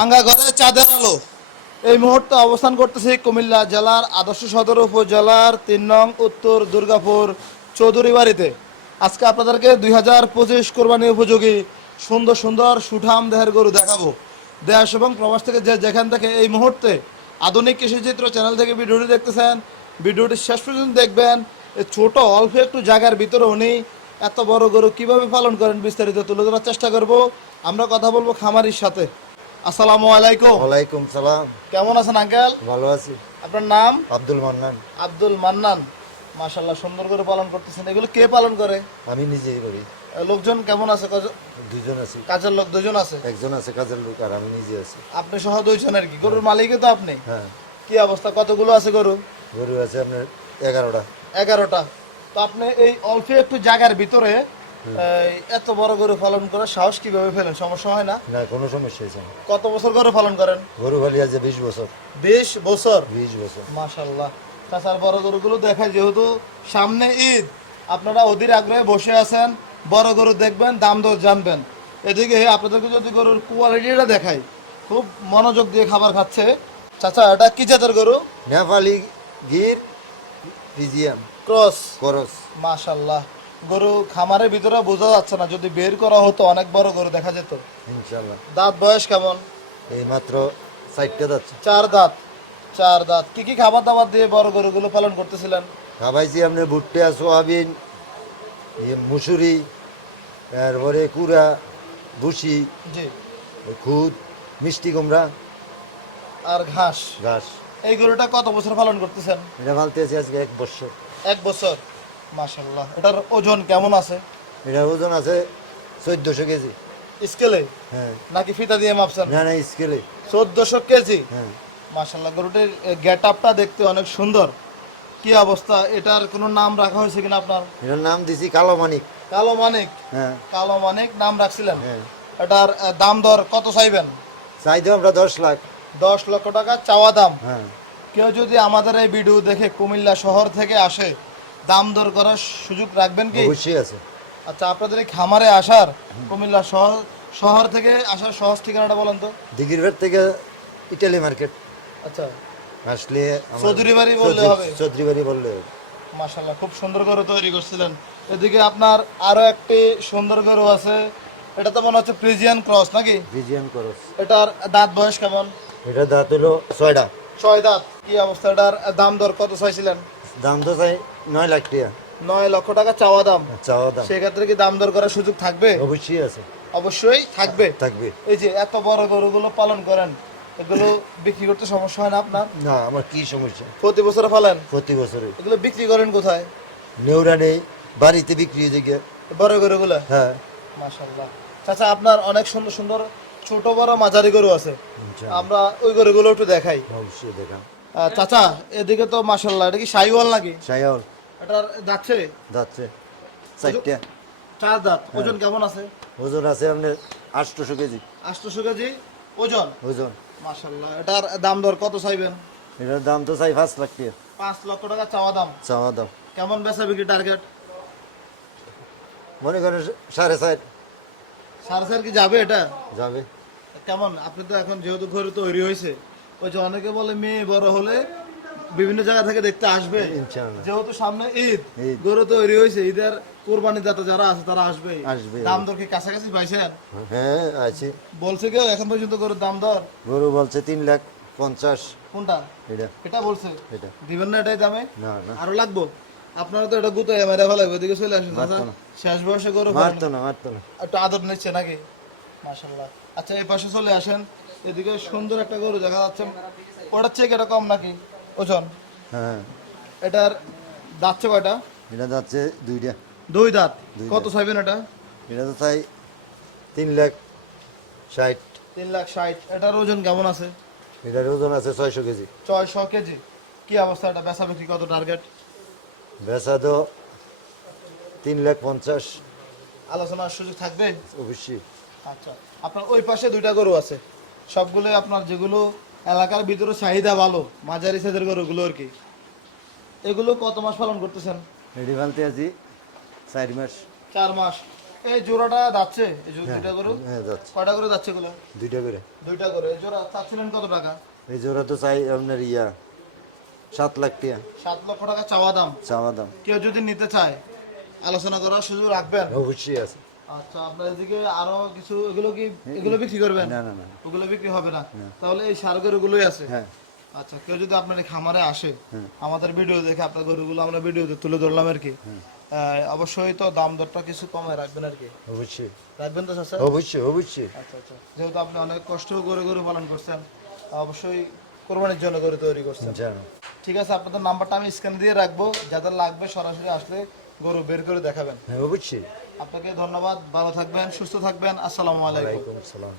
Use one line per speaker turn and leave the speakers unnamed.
ভাঙ্গা ঘরে চাঁদের আলো। এই মুহূর্তে অবস্থান করতেছি কুমিল্লা জেলার আদর্শ সদর উপজেলার তিন নং উত্তর দুর্গাপুর চৌধুরী বাড়িতে। আজকে আপনাদেরকে দুই হাজার পঁচিশ কোরবানি উপযোগী সুন্দর সুন্দর সুঠাম দেহের গরু দেখাবো। দেশ এবং প্রবাস থেকে যে যেখান থেকে এই মুহূর্তে আধুনিক কৃষিচিত্র চ্যানেল থেকে ভিডিওটি দেখতেছেন, ভিডিওটি শেষ পর্যন্ত দেখবেন। এই ছোট, অল্প একটু জায়গার ভিতরে উনি এত বড় গরু কীভাবে পালন করেন বিস্তারিত তুলে ধরার চেষ্টা করব। আমরা কথা বলব খামারির সাথে। আসসালামু আলাইকুম।
ওয়ালাইকুম সালাম।
কেমন আছেন আঙ্কেল?
ভালো আছি।
আপনার নাম?
আব্দুল মান্নান।
আব্দুল মান্নান। মাশাল্লাহ সুন্দর করে পালন করতেছেন। এগুলো কে পালন করে?
আমি নিজেই করি।
লোকজন কেমন আছে?
দুজন আছি।
কাজের লোক দুজন আছে?
একজন আছে কাজের লোক আর আমি নিজে আছি।
আপনি সহ দুইজন আর কি। গরুর মালিকই তো আপনি।
হ্যাঁ।
কি অবস্থা? কতগুলো আছে গরু?
গরু আছে আপনার এগারোটা।
এগারোটা। তো আপনি এই অল্প একটু জায়গার ভিতরে এত বড় গরু পালন করার সাহস কীভাবে ফেলেন সমস্যা হয় না?
না কোনো সমস্যা হয়েছে না।
কত বছর গরু পালন করেন?
গরু খালি আছে বিশ বছর।
বিশ বছর?
বিশ বছর।
মাশাল্লাহ তাছাড়া বড় গরুগুলো দেখায় যেহেতু সামনে ঈদ আপনারা অধীর আগ্রহে বসে আছেন বড় গরু দেখবেন দাম দর জানবেন। এদিকে আপনাদেরকে যদি গরুর কোয়ালিটিটা দেখাই খুব মনোযোগ দিয়ে খাবার খাচ্ছে। চাচা এটা কি জাতের গরু?
নেপালি গির
ক্রস।
করস।
মাশাল্লাহ গরু খামারের ভিতরে বোঝা যাচ্ছে না। যদি বের করা হতো অনেক বড় গরু দেখা যেত।
ইনশাল্লাহ
দাঁত বয়স কেমন?
এই মাত্র সাইডটা যাচ্ছে
চার দাঁত। চার দাঁত। কি কি খাবার দাবার দিয়ে বড় গরুগুলো পালন করতেছিলেন?
খাবাইছি আপনার ভুট্টা সোয়াবিন মুসুরি তারপরে কুড়া ভুসি
জি।
খুদ মিষ্টি কুমড়া।
আর ঘাস।
ঘাস।
এই গরুটা কত বছর পালন করতেছেন?
এটা ফালতে আছি আজকে এক বছর।
এক বছর। মাশাল্লাহ এটার ওজন কেমন আছে?
এটার ওজন আছে চোদ্দশো কেজি।
স্কেলে?
হ্যাঁ।
নাকি ফিতা দিয়ে মাপছেন?
না না স্কেলে।
চোদ্দশো কেজি?
হ্যাঁ।
মাশাল্লাহ গরুটির গেট আপটা দেখতে অনেক সুন্দর। কি অবস্থা? এটার কোনো নাম রাখা হয়েছে কিনা আপনার?
এটার নাম দিছি কালো মানিক।
কালো মানিক?
হ্যাঁ।
কালো মানিক নাম রাখছিলেন?
হ্যাঁ।
এটার দাম দর কত চাইবেন?
চাইতে আমরা দশ লাখ।
দশ লক্ষ টাকা চাওয়া দাম।
হ্যাঁ।
কেউ যদি আমাদের এই ভিডিও দেখে কুমিল্লা শহর থেকে আসে দাম দর করার সুযোগ রাখবেন কি?
অবশ্যই আছে।
আচ্ছা আপনাদের এই খামারে আসার কুমিল্লা শহর শহর থেকে আসার সহজ ঠিকানাটা বলেন তো।
দিঘির ভেট থেকে ইটালি মার্কেট।
আচ্ছা।
আসলে
চৌধুরী বাড়ি বললে হবে?
চৌধুরী বাড়ি বললে হবে।
মাশাল্লাহ খুব সুন্দর করে তৈরি করছিলেন। এদিকে আপনার আরও একটি সুন্দর গরু আছে। এটা তো মনে হচ্ছে প্রিজিয়ান ক্রস নাকি?
ভিজিয়ান করস।
এটার দাঁত বয়স কেমন?
এটা দাঁত হলো ছয়টা
ছয় দাঁত। কি অবস্থা? এটার দাম দর কত চাইছিলেন?
দাম তো চাই নয় লাখ টাকা।
নয় লক্ষ টাকা চাওয়া দাম।
চাওয়া দাম।
সেক্ষেত্রে কি দাম দর করার সুযোগ থাকবে?
অবশ্যই আছে।
অবশ্যই থাকবে।
থাকবে।
এই যে এত বড় গরুগুলো পালন করেন এগুলো বিক্রি করতে সমস্যা হয় না আপনার?
না আমার কি সমস্যা?
প্রতি বছরে ফেলেন
প্রতি বছরে।
এগুলো বিক্রি করেন কোথায়?
নেউরা নেই বাড়িতে বিক্রি হয়ে যায়
বড় গরুগুলো?
হ্যাঁ।
মাশাল্লাহ চাচা আপনার অনেক সুন্দর সুন্দর ছোট বড় মাঝারি গরু আছে। আমরা ওই গরুগুলো একটু দেখাই।
অবশ্যই দেখাম।
চাচা এদিকে তো মাশাল্লাহ এটা কি সাইওয়াল নাকি?
সায়াল
এটার যাচ্ছে
যাচ্ছে চারটা।
চার দাঁত। ওজন কেমন আছে?
ওজন আছে আপনার আটশোশো কেজি।
আটশোশো কেজি? ওজন?
ওজন।
মাশাল্লাহ এটার দাম দর কত চাইবেন?
এটার দাম তো চাই পাঁচ লাখ টাকা।
পাঁচ লক্ষ টাকা চাওয়া দাম।
চাওয়া দাম।
কেমন বেচা বিক্রি টার্গেট?
মনে করেন সাড়ে চার।
সাড়ে চার কি যাবে এটা?
যাবে।
কেমন? আপনি তো এখন যেহেতু ঘরে তৈরি হয়েছে ওই যে অনেকে বলে মেয়ে বড় হলে বিভিন্ন জায়গা থেকে দেখতে আসবে। যেহেতু সামনে ঈদ। গরু তৈরি হয়েছে ঈদের কোরবানি দাতা যারা আছে তারা আসবে।
আসবে।
দাম দর কি কাছাকাছি পাইছেন?
হ্যাঁ আছে।
বলছে কেউ এখন পর্যন্ত গরুর দাম দর?
গরু বলছে তিন লাখ পঞ্চাশ।
কোনটা?
এটা।
এটা বলছে?
এটা।
দিবেন না এটাই দামে?
না না।
আরও লাগবো? আপনারা তো এটা গুতো মেরে ফেলাবে ওদিকে চলে আসেন। শেষ বয়সে গরু
মারতো না মারতো না।
একটু আদর নিচ্ছে নাকি? মাশাল্লাহ আচ্ছা এই পাশে চলে আসেন। এদিকে সুন্দর একটা গরু দেখা যাচ্ছে। ওটার চেয়ে এটা কম নাকি? ওজন?
হ্যাঁ।
এটার দাঁতছে কয়টা?
এটা যাচ্ছে দুইটা।
দুই দাঁত। কত চাইবেন এটা?
এটা তো চাই তিন লাখ ষাট।
তিন লাখ ষাট। এটার ওজন কেমন আছে?
এটার ওজন আছে ছয়শো কেজি।
ছয়শো কেজি। কি অবস্থা? এটা বেচা বিক্রি কত টার্গেট
বেচা তো তিন লাখ পঞ্চাশ।
আলোচনার সুযোগ থাকবে?
অবশ্যই।
আচ্ছা। আপনার ওই পাশে দুইটা গরু আছে। সবগুলো আপনার যেগুলো এলাকার ভিতরে চাহিদা ভালো মাঝারি সাইজের গরুগুলো আর কি। এগুলো কত মাস পালন করতেছেন?
রেডি ফালতে আছি চার মাস।
চার মাস। এই জোড়াটা যাচ্ছে? এই জো- দুইটা গরু?
হ্যাঁ যাচ্ছে।
কয়টা করে যাচ্ছে গুলো
দুইটা করে।
দুইটা করে। এই জোড়া চাচ্ছিলেন কত টাকা?
এই জোড়া তো চাই আপনার ইয়া সাত লাখ টাকা।
সাত লক্ষ টাকা চাওয়া দাম।
চাওয়া দাম।
কেউ যদি নিতে চায় আলোচনা করার সুযোগ রাখবেন?
অবশ্যই আছে।
আচ্ছা আপনার এদিকে আরও কিছু এগুলো কি এগুলো বিক্রি করবেন?
না না না।
ওগুলো বিক্রি হবে না। তাহলে এই সার গরুগুলোই আছে?
হ্যাঁ।
আচ্ছা কেউ যদি আপনার খামারে আসে আমাদের ভিডিও দেখে আপনার গরুগুলো আমরা ভিডিওতে তুলে ধরলাম আর কি। অবশ্যই তো দাম দরটা কিছু কমায় রাখবেন আর কি।
অবশ্যই।
রাখবেন তো চাচা
অবশ্যই অবশ্যই।
আচ্ছা আচ্ছা। যেহেতু আপনি অনেক কষ্ট করে গরু পালন করছেন অবশ্যই কোরবানির জন্য গরু তৈরি করছেন। ঠিক আছে আপনাদের নাম্বারটা আমি স্ক্যান দিয়ে রাখব। যাদের লাগবে সরাসরি আসলে গরু বের করে দেখাবেন।
হ্যাঁ অবশ্যই।
আপনাকে ধন্যবাদ ভালো থাকবেন সুস্থ থাকবেন আসসালামু আলাইকুম।
আসসালাম।